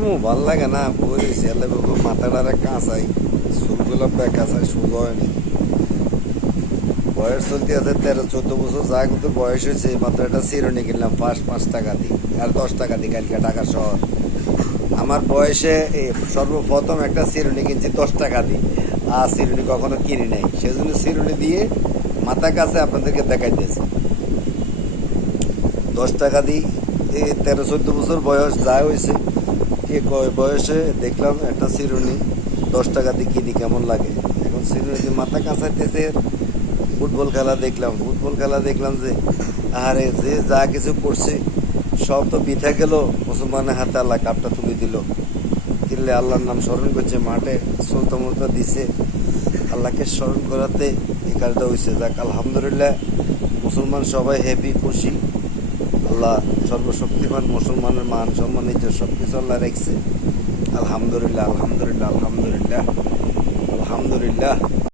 করবো? ভাল লাগে না, বলেছি আল্লাহ বাবু মাথাটারে কাঁচাই, চুলগুলো বেকাচাই, সোজা হয়নি। বয়স চলতে আছে 13-14 বছর, যা কিন্তু বয়স হয়েছে। মাত্র একটা চিরুনি কিনলাম 5 টাকা দিই, আর 10 টাকা দিই কালকে ঢাকা শহর। আমার বয়সে সর্বপ্রথম একটা চিরুনি কিনছি 10 টাকা দিই, আর চিরুনি কখনো কিনি নাই, সেজন্য চিরুনি দিয়ে মাথা কাছে আপনাদেরকে দেখাইতেছি। 10 টাকা দিই, এই 13-14 বছর বয়স যা হয়েছে, বয়সে দেখলাম একটা চিরুনি 10 টাকা দিয়ে কিনি, কেমন লাগে। এখন চিরুনি দিয়ে মাথা কাঁচাইতেছে। ফুটবল খেলা দেখলাম যে আরে যে যা কিছু করছে সব তো বৃথা গেল। মুসলমানের হাতে আল্লাহ কাপটা তুলে দিল, দিলে আল্লাহর নাম স্মরণ করছে, মাঠে সুলতামতা দিছে, আল্লাহকে স্মরণ করাতে এই কাজটা হয়েছে। যাক আলহামদুলিল্লাহ, মুসলমান সবাই হ্যাপি, খুশি। আল্লাহ সর্বশক্তিমান, মুসলমানের মান সম্মান ইজ্জত সব কিছু আল্লাহ রেখেছে। আলহামদুলিল্লাহ, আলহামদুলিল্লাহ, আলহামদুলিল্লাহ, আলহামদুলিল্লাহ।